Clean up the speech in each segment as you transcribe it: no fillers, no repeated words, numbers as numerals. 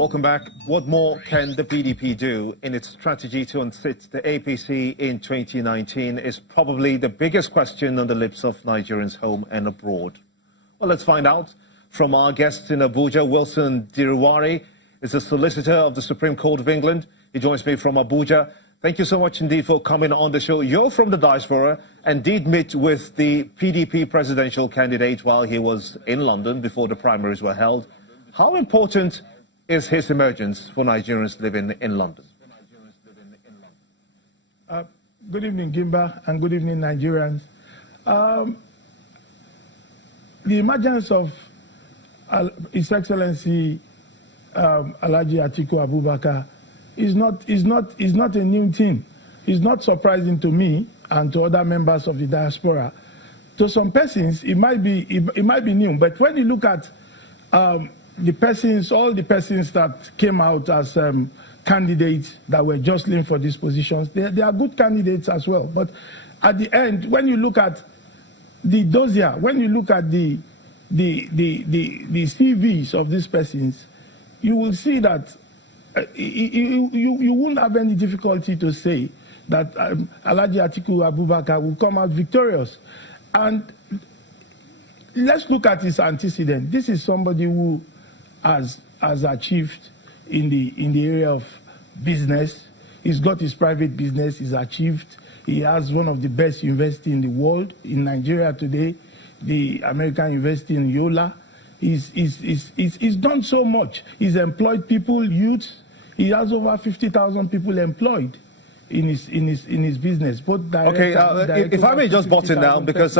Welcome back. What more can the PDP do in its strategy to unseat the APC in 2019 is probably the biggest question on the lips of Nigerians home and abroad. Well, let's find out from our guest in Abuja. Wilson Diruwari is a solicitor of the Supreme Court of England. He joins me from Abuja. Thank you so much indeed for coming on the show. You're from the diaspora and did meet with the PDP presidential candidate while he was in London before the primaries were held. How important is his emergence for Nigerians living in London? Good evening, Gimba, and good evening, Nigerians. The emergence of His Excellency Alhaji Atiku Abubakar is not a new thing. It's not surprising to me and to other members of the diaspora. To some persons, it might be new, but when you look at all the persons that came out as candidates that were jostling for these positions, they are good candidates as well. But at the end, when you look at the dossier, when you look at the CVs of these persons, you will see that you won't have any difficulty to say that Alhaji Atiku Abubakar will come out victorious. And let's look at his antecedent. This is somebody who has achieved in the area of business. He's got his private business. He's achieved. He has one of the best universities in the world. In Nigeria today, the American University in Yola. He's done so much. He's employed people, youths. He has over 50,000 people employed in his business. Both direct and if I may just butt in now, because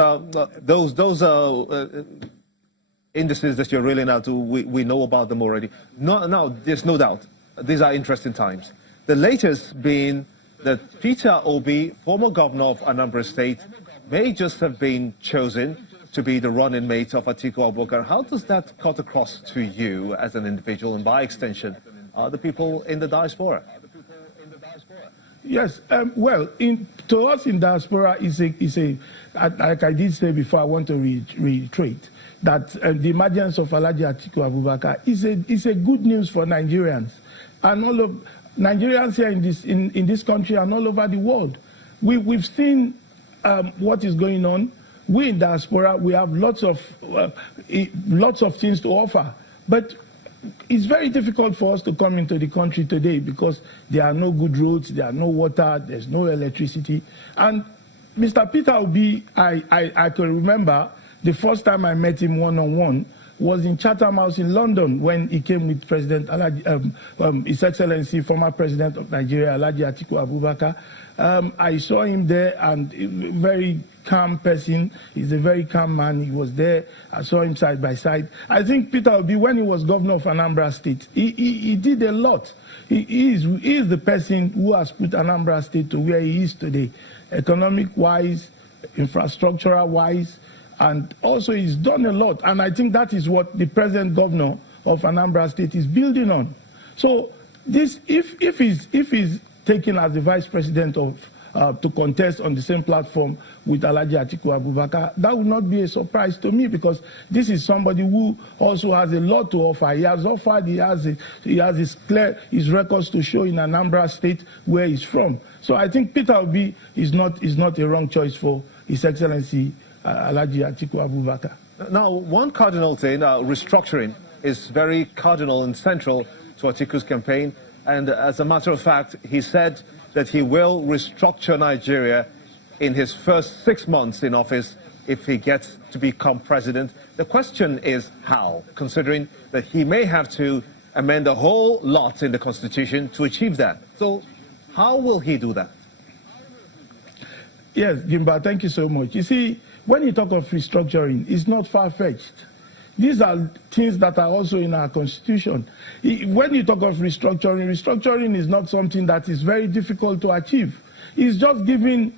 those indices that you're reeling out, we know about them already. No, there's no doubt. These are interesting times. The latest being that Peter Obi, former governor of Anambra State, may just have been chosen to be the running mate of Atiku Abubakar. How does that cut across to you as an individual and by extension the people in the diaspora? Yes, well, to us in diaspora, like I did say before, I want to reiterate that the emergence of Alhaji Atiku Abubakar is a good news for Nigerians and all of Nigerians here in this country and all over the world. We've seen what is going on. We in diaspora, we have lots of things to offer, but it's very difficult for us to come into the country today because there are no good roads, there are no water, there's no electricity. And Mr. Peter Obi, I can remember the first time I met him one-on-one was in Chatham House in London when he came with President His Excellency, former President of Nigeria, Alhaji Atiku Abubakar. I saw him there, and a very calm person. He's a very calm man. He was there. I saw him side by side. I think Peter Obi, when he was governor of Anambra State, he did a lot. He is the person who has put Anambra State to where he is today, economic-wise, infrastructural-wise, and also he's done a lot. And I think that is what the present governor of Anambra State is building on. So this, if he's taken as the vice president to contest on the same platform with Alhaji Atiku Abubakar, that would not be a surprise to me because this is somebody who also has a lot to offer. He has offered, he has his records to show in Anambra State where he's from. So I think Peter Obi is not a wrong choice for His Excellency Alhaji Atiku Abubakar. Now, one cardinal thing, restructuring, is very cardinal and central to Atiku's campaign. And as a matter of fact, he said that he will restructure Nigeria in his first 6 months in office if he gets to become president. The question is how, considering that he may have to amend a whole lot in the Constitution to achieve that. So how will he do that? Yes, Jimba, thank you so much. You see, when you talk of restructuring, it's not far-fetched. These are things that are also in our Constitution. When you talk of restructuring is not something that is very difficult to achieve. It's just giving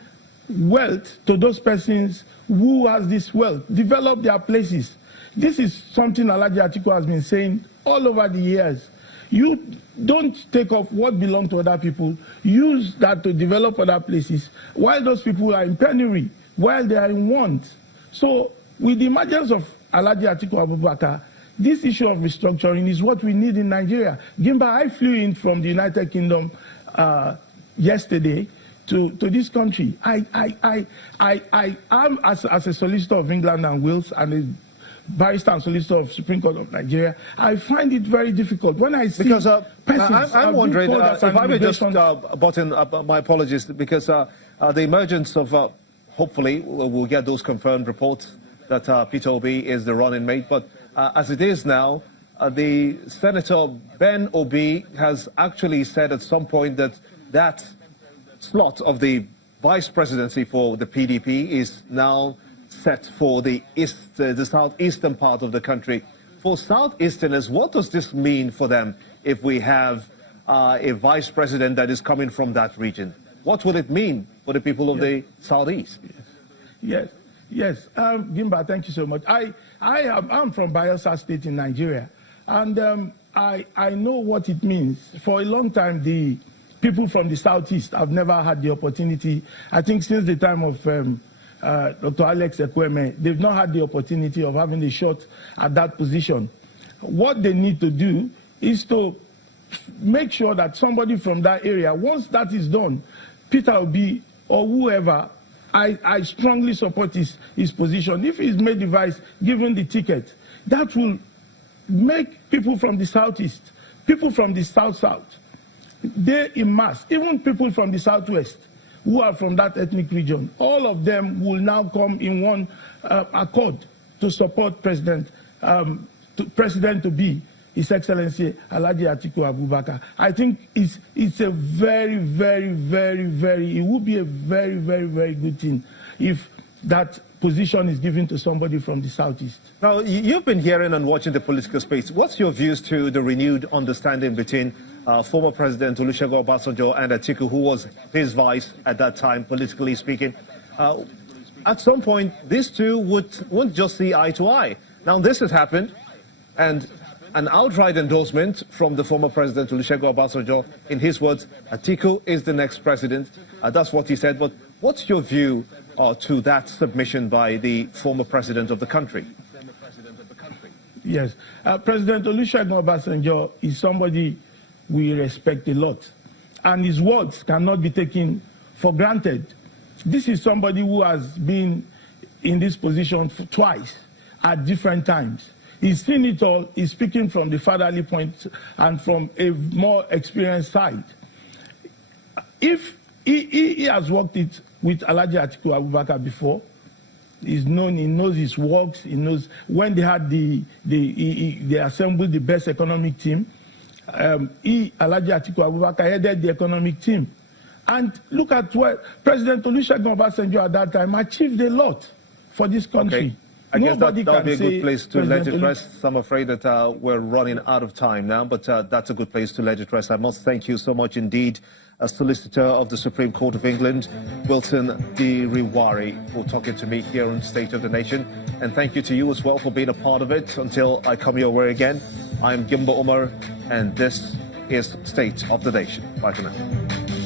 wealth to those persons who has this wealth, develop their places. This is something Alhaji Atiku has been saying all over the years. You don't take off what belongs to other people. Use that to develop other places while those people are in penury, while they are in want. So with the emergence of Alhaji Atiku Abubakar, this issue of restructuring is what we need in Nigeria. Gimba, I flew in from the United Kingdom yesterday to this country. I am, as a solicitor of England and Wales and a barrister and solicitor of Supreme Court of Nigeria, I find it very difficult when I see because persons. I'm wondering if I may just button my apologies, because the emergence of hopefully we'll get those confirmed reports that Peter Obi is the running mate, but as it is now, the Senator Ben Obi has actually said at some point that that slot of the vice presidency for the PDP is now set for the southeastern part of the country. For southeasterners, what does this mean for them if we have a vice president that is coming from that region? What will it mean for the people of the southeast? Yes. Gimba, thank you so much. I'm from Bayelsa State in Nigeria, and I know what it means. For a long time, the people from the southeast have never had the opportunity. I think since the time of Dr. Alex Ekweme, they've not had the opportunity of having a shot at that position. What they need to do is to make sure that somebody from that area, once that is done, Peter Obi or whoever, I strongly support his position. If he's made the vice, given the ticket, that will make people from the southeast, people from the south-south, they in mass, even people from the southwest who are from that ethnic region, all of them will now come in one accord to support President to be His Excellency Alhaji Atiku Abubakar. I think it's a very, very, very, very, it would be a very, very, very good thing if that position is given to somebody from the southeast. Now, you've been hearing and watching the political space. What's your views to the renewed understanding between former President Olusegun Obasanjo and Atiku, who was his vice at that time, politically speaking? At some point, these two won't just see eye to eye. Now, this has happened, and an outright endorsement from the former President Olusegun Obasanjo. In his words, Atiku is the next president. That's what he said. But what's your view to that submission by the former president of the country? Yes. President Olusegun Obasanjo is somebody we respect a lot. And his words cannot be taken for granted. This is somebody who has been in this position twice at different times. He's seen it all. He's speaking from the fatherly point and from a more experienced side. If he has worked it with Alhaji Atiku Abubakar before, he knows his works, he knows when they had they assembled the best economic team. Alhaji Atiku Abubakar headed the economic team. And look at what President Olusegun Obasanjo at that time achieved a lot for this country. Okay. I guess that would be a good place to let it rest. I'm afraid that we're running out of time now, but that's a good place to let it rest. I must thank you so much indeed, Solicitor of the Supreme Court of England, Wilson Diriwari, for talking to me here on State of the Nation. And thank you to you as well for being a part of it. Until I come your way again, I'm Gimba Umar, and this is State of the Nation. Bye for now.